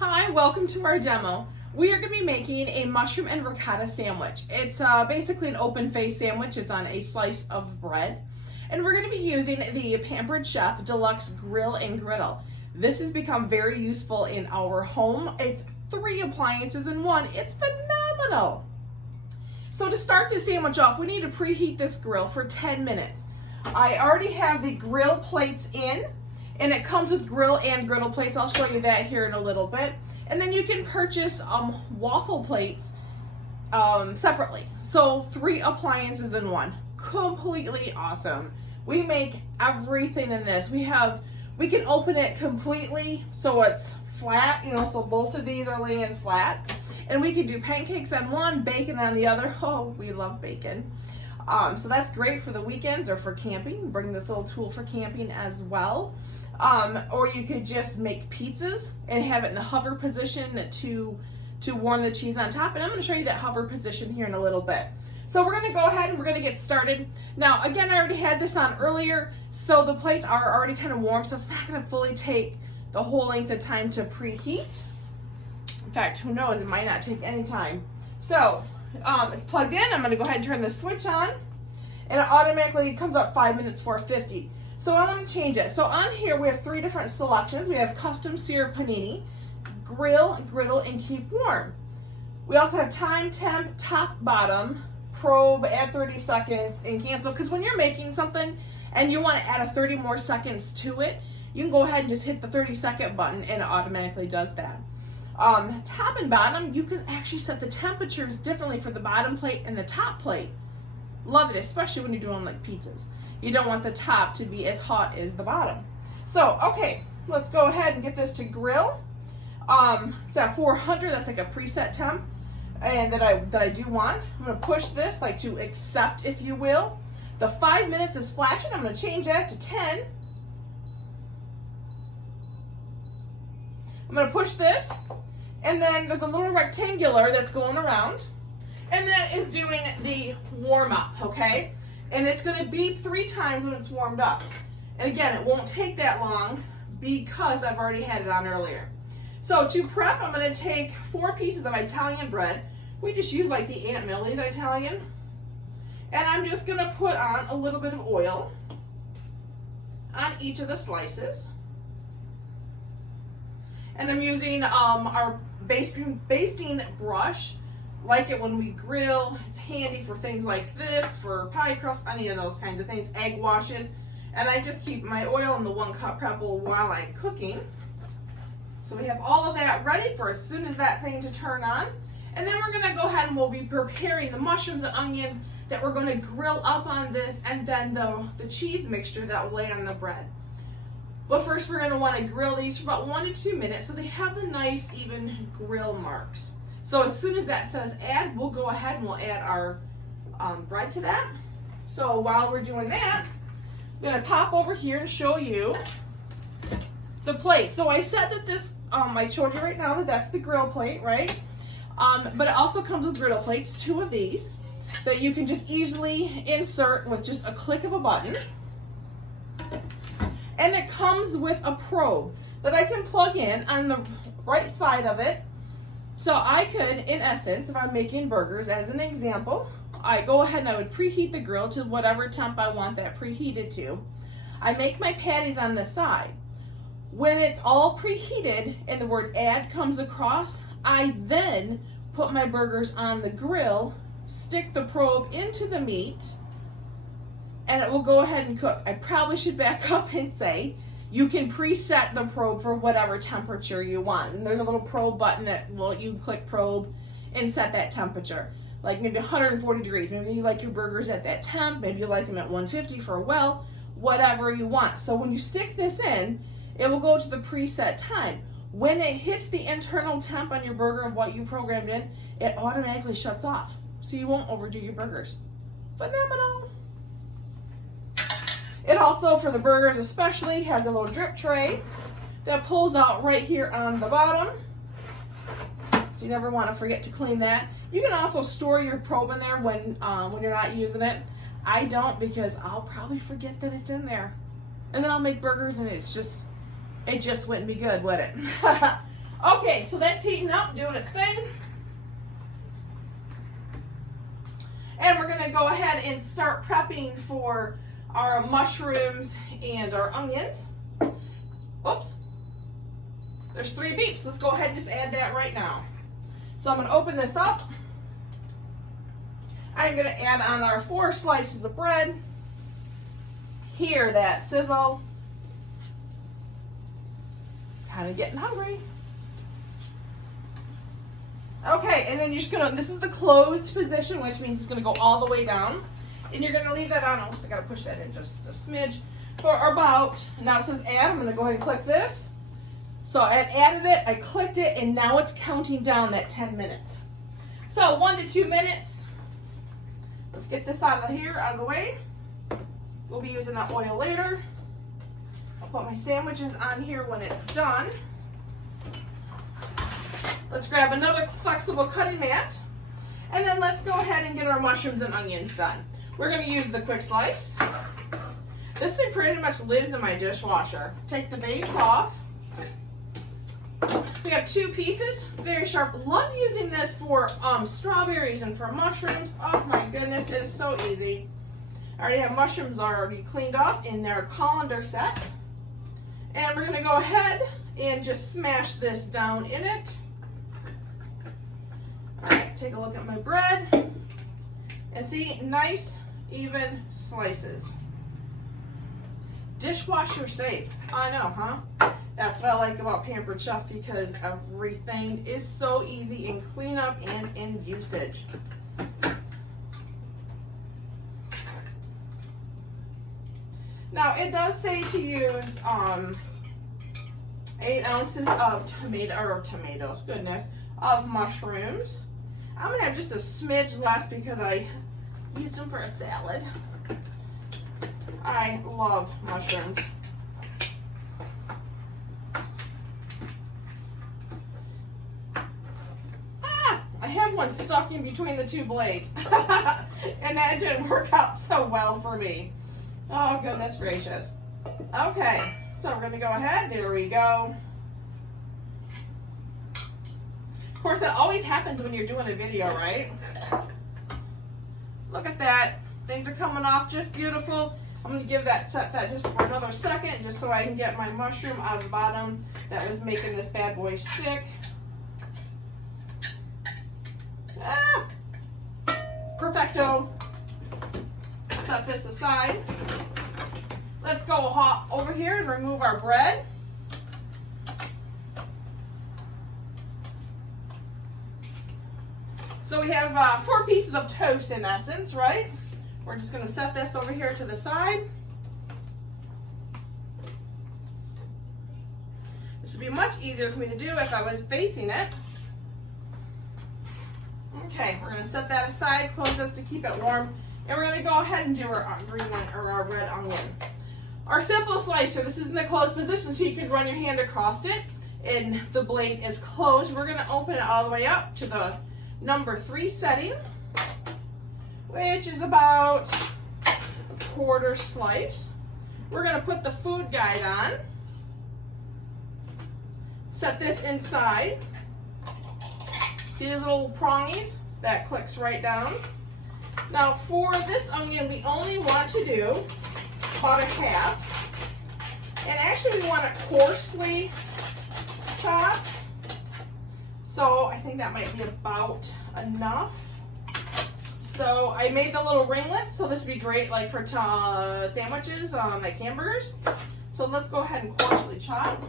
Hi, welcome to our demo. We are going to be making a mushroom and ricotta sandwich. It's basically an open face sandwich. It's on a slice of bread. And we're going to be using the Pampered Chef Deluxe Grill and Griddle. This has become very useful in our home. It's 3 appliances in one. It's phenomenal. So to start this sandwich off, we need to preheat this grill for 10 minutes. I already have the grill plates in. And it comes with grill and griddle plates. I'll show you that here in a little bit. And then you can purchase waffle plates separately. So 3 appliances in one. Completely awesome. We make everything in this. We can open it completely so it's flat, so both of these are laying flat. And we can do pancakes on one, bacon on the other. Oh, we love bacon. So that's great for the weekends or for camping. Bring this little tool for camping as well. Or you could just make pizzas and have it in the hover position to warm the cheese on top. And I'm going to show you that hover position here in a little bit. So we're going to go ahead and we're going to get started. Now, again, I already had this on earlier, so the plates are already kind of warm, so it's not going to fully take the whole length of time to preheat. In fact, who knows, it might not take any time. So it's plugged in. I'm going to go ahead and turn the switch on, and it automatically comes up 5 minutes 450. So I want to change it. So on here we have 3 different selections. We have custom sear panini, grill, griddle, and keep warm. We also have time, temp, top, bottom, probe, add 30 seconds, and cancel. Because when you're making something and you want to add a 30 more seconds to it, you can go ahead and just hit the 30-second button and it automatically does that. Top and bottom, you can actually set the temperatures differently for the bottom plate and the top plate. Love it, especially when you're doing like pizzas. You don't want the top to be as hot as the bottom. So, okay, let's go ahead and get this to grill. It's at 400, that's like a preset temp, and that I do want. I'm gonna push this like to accept, if you will. The 5 minutes is flashing. I'm gonna change that to 10. I'm gonna push this, and then there's a little rectangular that's going around, and that is doing the warm up, okay? And it's going to beep 3 times when it's warmed up. And again, it won't take that long because I've already had it on earlier. So to prep, I'm going to take 4 pieces of Italian bread. We just use like the Aunt Millie's Italian. And I'm just going to put on a little bit of oil on each of the slices. And I'm using our basting brush. Like it when we grill. It's handy for things like this, for pie crust, any of those kinds of things, egg washes. And I just keep my oil in the 1 cup pebble while I'm cooking. So we have all of that ready for as soon as that thing to turn on. And then we're gonna go ahead and we'll be preparing the mushrooms and onions that we're gonna grill up on this, and then the cheese mixture that will lay on the bread. But first we're gonna wanna grill these for about 1 to 2 minutes so they have the nice even grill marks. So as soon as that says add, we'll go ahead and we'll add our bread to that. So while we're doing that, I'm gonna pop over here and show you the plate. So I said that this, I showed you right now that that's the grill plate, right? But it also comes with griddle plates, 2 of these, that you can just easily insert with just a click of a button. And it comes with a probe that I can plug in on the right side of it. So I could, in essence, if I'm making burgers as an example, I go ahead and I would preheat the grill to whatever temp I want that preheated to. I make my patties on the side. When it's all preheated and the word add comes across, I then put my burgers on the grill, stick the probe into the meat, and it will go ahead and cook. I probably should back up and say, you can preset the probe for whatever temperature you want. And there's a little probe button that you click probe and set that temperature. Like maybe 140 degrees. Maybe you like your burgers at that temp. Maybe you like them at 150 for a well. Whatever you want. So when you stick this in, it will go to the preset time. When it hits the internal temp on your burger of what you programmed in, it automatically shuts off. So you won't overdo your burgers. Phenomenal. It also, for the burgers especially, has a little drip tray that pulls out right here on the bottom. So you never want to forget to clean that. You can also store your probe in there when you're not using it. I don't, because I'll probably forget that it's in there. And then I'll make burgers and it just wouldn't be good, would it? Okay, so that's heating up, doing its thing. And we're gonna go ahead and start prepping for our mushrooms and our onions. Oops. There's 3 beeps. Let's go ahead and just add that right now. So I'm gonna open this up. I'm gonna add on our 4 slices of bread. Hear that sizzle. Kind of getting hungry. Okay, and then you're just gonna, this is the closed position, which means it's gonna go all the way down. And you're gonna leave that on, oops, I gotta push that in just a smidge, for about, now it says add, I'm gonna go ahead and click this. So I had added it, I clicked it, and now it's counting down that 10 minutes. So 1 to 2 minutes. Let's get this out of here, out of the way. We'll be using that oil later. I'll put my sandwiches on here when it's done. Let's grab another flexible cutting mat. And then let's go ahead and get our mushrooms and onions done. We're gonna use the quick slice. This thing pretty much lives in my dishwasher. Take the base off. We have 2 pieces, very sharp. Love using this for strawberries and for mushrooms. Oh my goodness, it is so easy. I already have mushrooms already cleaned up in their colander set. And we're gonna go ahead and just smash this down in it. All right, take a look at my bread. And see, nice, even slices. Dishwasher safe. I know, huh? That's what I like about Pampered Chef, because everything is so easy in cleanup and in usage. Now it does say to use 8 ounces of tomatoes, goodness, of mushrooms. I'm gonna have just a smidge less because I used them for a salad. I love mushrooms. I have one stuck in between the 2 blades, and that didn't work out so well for me. Oh, goodness gracious. Okay, so we're gonna go ahead, there we go. Of course, that always happens when you're doing a video, right? Look at that, things are coming off just beautiful. I'm gonna set that just for another second, just so I can get my mushroom out of the bottom that was making this bad boy stick. Ah, perfecto. Set this aside. Let's go hop over here and remove our bread. So we have 4 pieces of toast in essence, right? We're just going to set this over here to the side. This would be much easier for me to do if I was facing it. Okay, we're going to set that aside, close this to keep it warm, and we're going to go ahead and do our our red onion. Our simple slicer, this is in the closed position, so you can run your hand across it, and the blade is closed. We're going to open it all the way up to the number 3 setting, which is about a 1/4 slice. We're going to put the food guide on, set this inside. See these little prongies? That clicks right down. Now for this onion, we only want to do about 1/2. And actually we want it coarsely chopped. So I think that might be about enough. So I made the little ringlets, so this would be great like for sandwiches, like hamburgers. So let's go ahead and coarsely chop.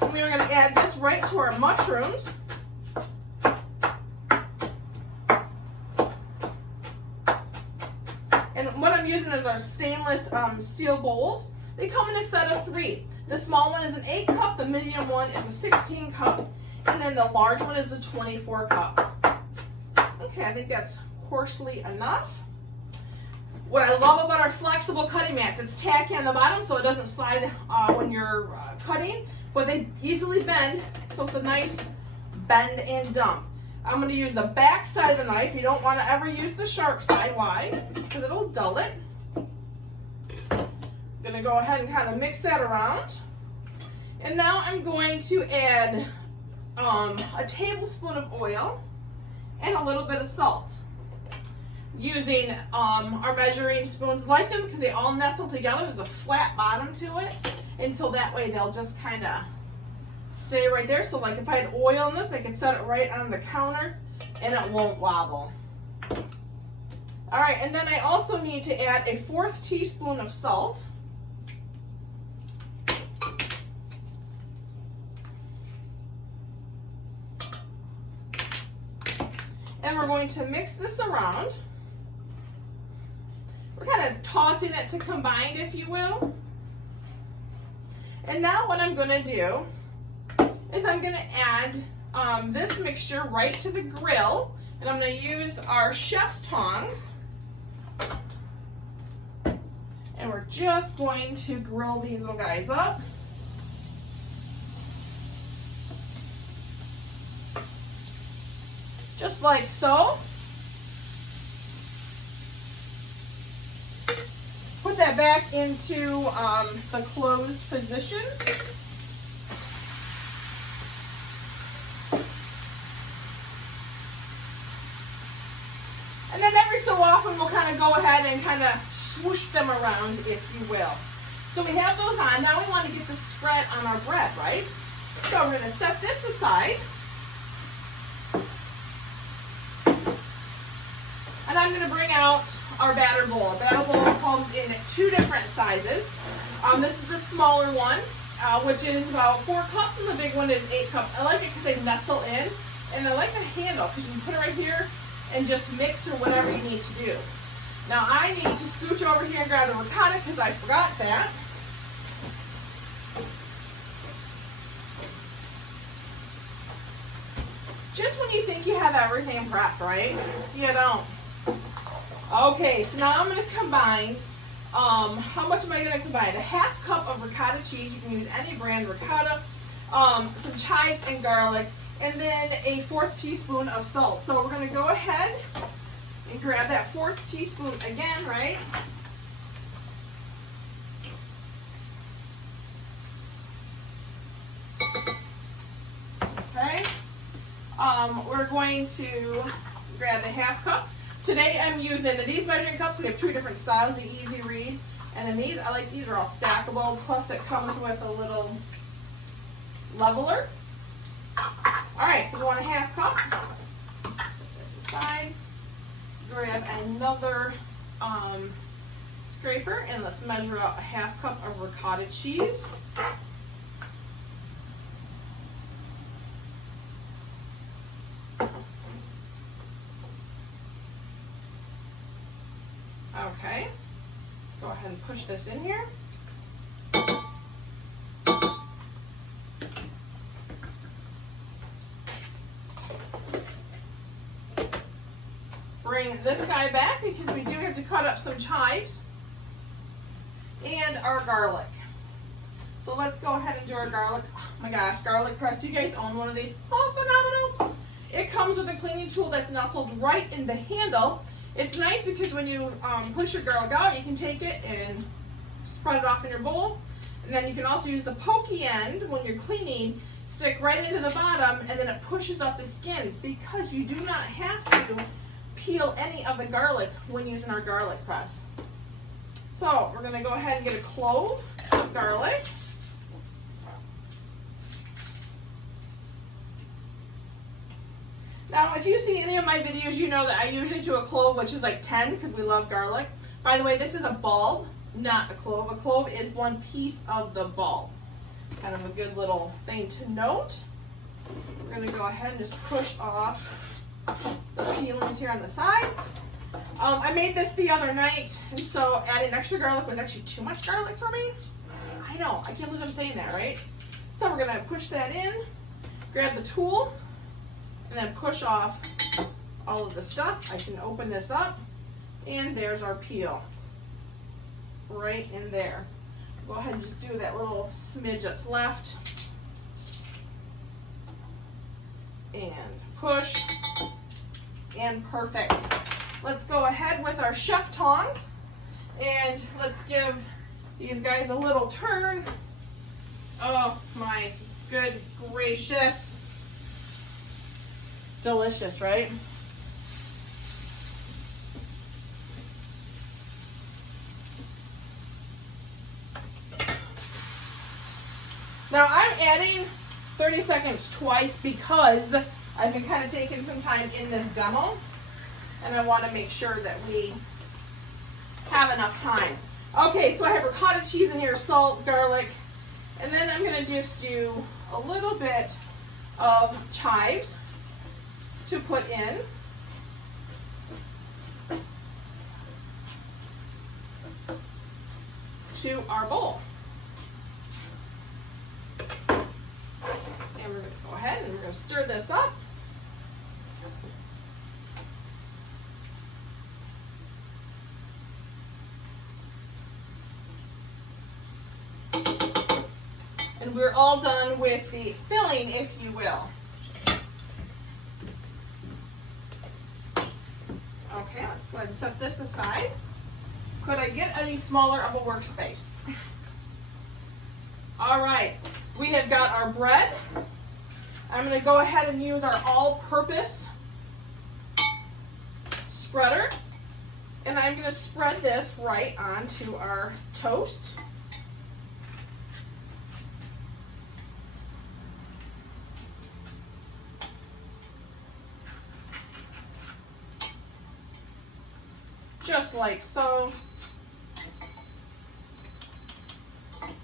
And we are going to add this right to our mushrooms. And what I'm using is our stainless steel bowls. They come in a set of 3. The small one is an 8 cup, the medium one is a 16 cup, and then the large one is a 24 cup. Okay, I think that's coarsely enough. What I love about our flexible cutting mats, it's tacky on the bottom so it doesn't slide when you're cutting, but they easily bend, so it's a nice bend and dump. I'm going to use the back side of the knife. You don't want to ever use the sharp side. Why? Because it'll dull it. Gonna go ahead and kind of mix that around. And now I'm going to add a tablespoon of oil and a little bit of salt. Using our measuring spoons, like them because they all nestle together. There's a flat bottom to it, and so that way they'll just kind of stay right there. So like if I had oil in this, I could set it right on the counter and it won't wobble. All right, and then I also need to add a 1/4 teaspoon of salt. And we're going to mix this around. We're kind of tossing it to combine, if you will. And now what I'm going to do is I'm going to add this mixture right to the grill. And I'm going to use our chef's tongs. And we're just going to grill these little guys up. Just like so. Put that back into the closed position. And then every so often we'll kind of go ahead and kind of swoosh them around, if you will. So we have those on. Now we want to get the spread on our bread, right? So we're going to set this aside. And I'm going to bring out our batter bowl. A batter bowl comes in 2 different sizes. This is the smaller one, which is about 4 cups, and the big one is 8 cups. I like it because they nestle in, and I like the handle because you can put it right here and just mix or whatever you need to do. Now I need to scooch over here and grab the ricotta because I forgot that. Just when you think you have everything prepped, right? You don't. Okay, so now I'm going to combine, how much am I going to combine? A 1/2 cup of ricotta cheese, you can use any brand ricotta, some chives and garlic, and then a 1/4 teaspoon of salt. So we're going to go ahead and grab that 1/4 teaspoon again, right? Okay, we're going to grab a 1/2 cup. Today I'm using these measuring cups. We have 2 different styles, the Easy Read. And then these, I like these are all stackable. Plus it comes with a little leveler. All right, so we want a 1/2 cup. Put this aside. Grab another scraper and let's measure out a 1/2 cup of ricotta cheese. Okay, let's go ahead and push this in here. Bring this guy back because we do have to cut up some chives and our garlic. So let's go ahead and do our garlic. Oh my gosh, garlic press. Do you guys own one of these? Oh, phenomenal. It comes with a cleaning tool that's nestled right in the handle. It's nice because when you push your garlic out, you can take it and spread it off in your bowl. And then you can also use the pokey end when you're cleaning, stick right into the bottom, and then it pushes up the skins because you do not have to peel any of the garlic when using our garlic press. So we're going to go ahead and get a clove of garlic. Now, if you see any of my videos, you know that I usually do a clove, which is like 10 because we love garlic. By the way, this is a bulb, not a clove. A clove is 1 piece of the bulb. Kind of a good little thing to note. We're going to go ahead and just push off the peelings here on the side. I made this the other night, and so adding extra garlic was actually too much garlic for me. I know, I can't believe I'm saying that, right? So we're going to push that in, grab the tool, and then push off all of the stuff. I can open this up, and there's our peel right in there. Go ahead and just do that little smidge that's left. And push, and perfect. Let's go ahead with our chef tongs, and let's give these guys a little turn. Oh my good gracious. Delicious, right? Now I'm adding 30 seconds twice because I've been kind of taking some time in this demo and I want to make sure that we have enough time. Okay, so I have ricotta cheese in here, salt, garlic, and then I'm going to just do a little bit of chives to put in. To our bowl. And we're going to go ahead and we're going to stir this up. And we're all done with the filling, if you will. Okay, let's go ahead and set this aside. Could I get any smaller of a workspace? All right, we have got our bread. I'm going to go ahead and use our all-purpose spreader. And I'm going to spread this right onto our toast. Just like so.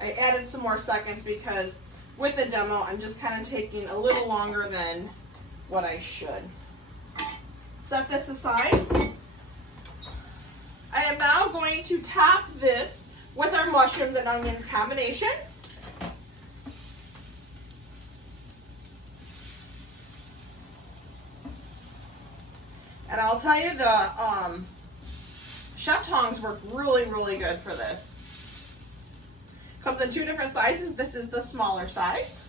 I added some more seconds because with the demo, I'm just kind of taking a little longer than what I should. Set this aside. I am now going to top this with our mushrooms and onions combination. And I'll tell you, the chef tongs work really, really good for this. Comes in 2 different sizes. This is the smaller size.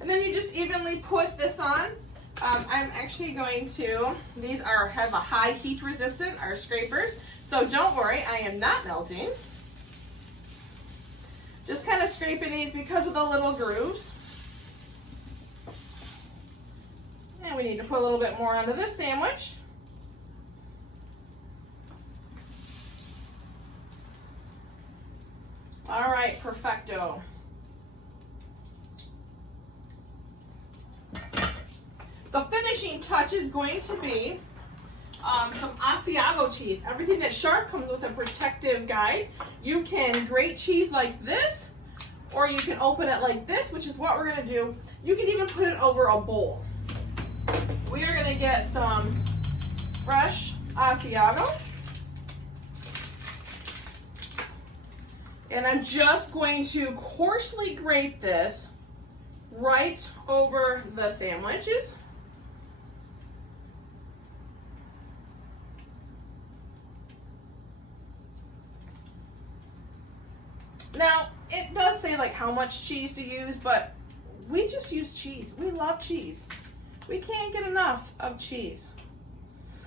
And then you just evenly put this on. I'm actually going to, these have a high heat resistant, our scrapers. So don't worry, I am not melting. Just kind of scraping these because of the little grooves. And we need to put a little bit more onto this sandwich. All right, perfecto. The finishing touch is going to be some Asiago cheese. Everything that's sharp comes with a protective guide. You can grate cheese like this, or you can open it like this, which is what we're going to do. You can even put it over a bowl. We are going to get some fresh Asiago. And I'm just going to coarsely grate this right over the sandwiches. Now, it does say like how much cheese to use, but we just use cheese. We love cheese. We can't get enough of cheese.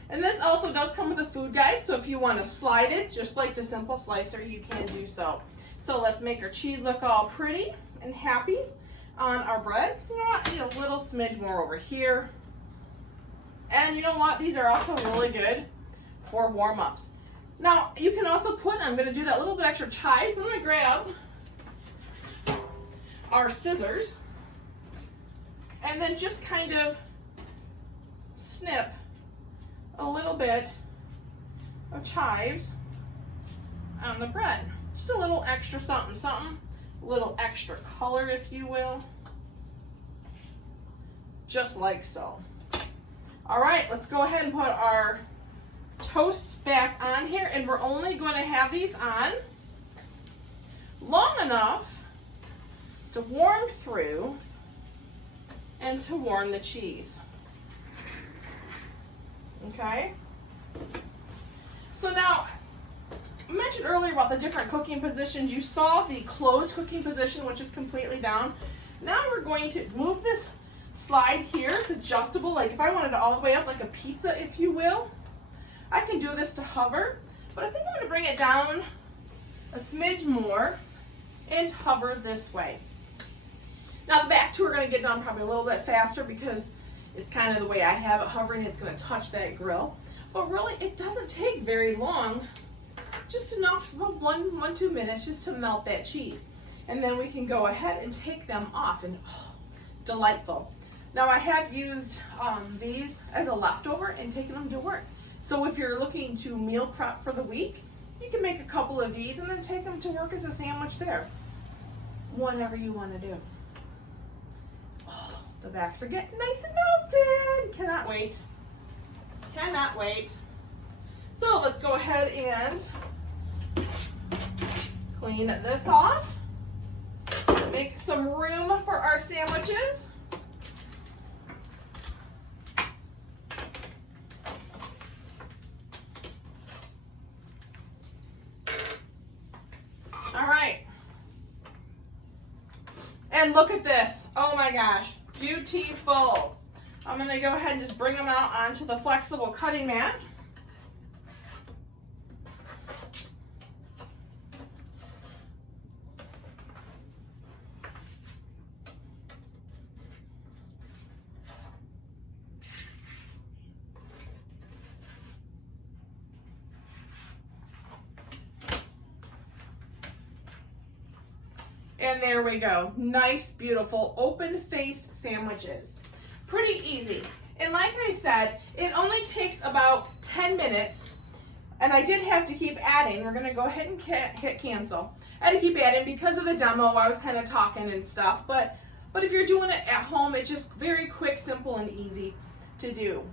And this also does come with a food guide, so if you want to slide it, just like the simple slicer, you can do so. So let's make our cheese look all pretty and happy on our bread. You know what, I need a little smidge more over here. And you know what, these are also really good for warm-ups. Now, you can also put, I'm going to do that little bit extra chive. I'm going to grab our scissors and then just kind of snip a little bit of chives on the bread. Just a little extra something, something, a little extra color, if you will. Just like so. All right, let's go ahead and put our toasts back on here, and we're only going to have these on long enough to warm through and to warm the cheese. Okay? So now, I mentioned earlier about the different cooking positions. You saw the closed cooking position, which is completely down. Now we're going to move this slide here. It's adjustable, like if I wanted it all the way up like a pizza, if you will. I can do this to hover, but I think I'm gonna bring it down a smidge more and hover this way. Now the back two are gonna get done probably a little bit faster because it's kind of the way I have it hovering. It's gonna touch that grill. But really, it doesn't take very long, just enough, about 2 minutes just to melt that cheese. And then we can go ahead and take them off, and delightful. Now I have used these as a leftover and taken them to work. So if you're looking to meal prep for the week, you can make a couple of these and then take them to work as a sandwich there. Whatever you want to do. Oh, the backs are getting nice and melted. Cannot wait. Cannot wait. So let's go ahead and clean this off. Make some room for our sandwiches. All right. And look at this. Oh my gosh. Beautiful. I'm going to go ahead and just bring them out onto the flexible cutting mat. And there we go. Nice, beautiful, open-faced sandwiches. Pretty easy. And like I said, it only takes about 10 minutes. And I did have to keep adding. We're going to go ahead and hit cancel. I had to keep adding because of the demo. I was kind of talking and stuff. But if you're doing it at home, it's just very quick, simple, and easy to do.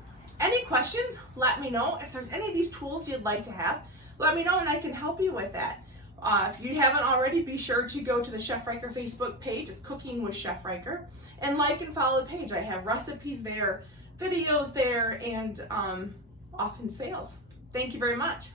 Any questions? Let me know. If there's any of these tools you'd like to have, let me know and I can help you with that. If you haven't already, be sure to go to the Chef Riker Facebook page. It's Cooking with Chef Riker. And like and follow the page. I have recipes there, videos there, and often sales. Thank you very much.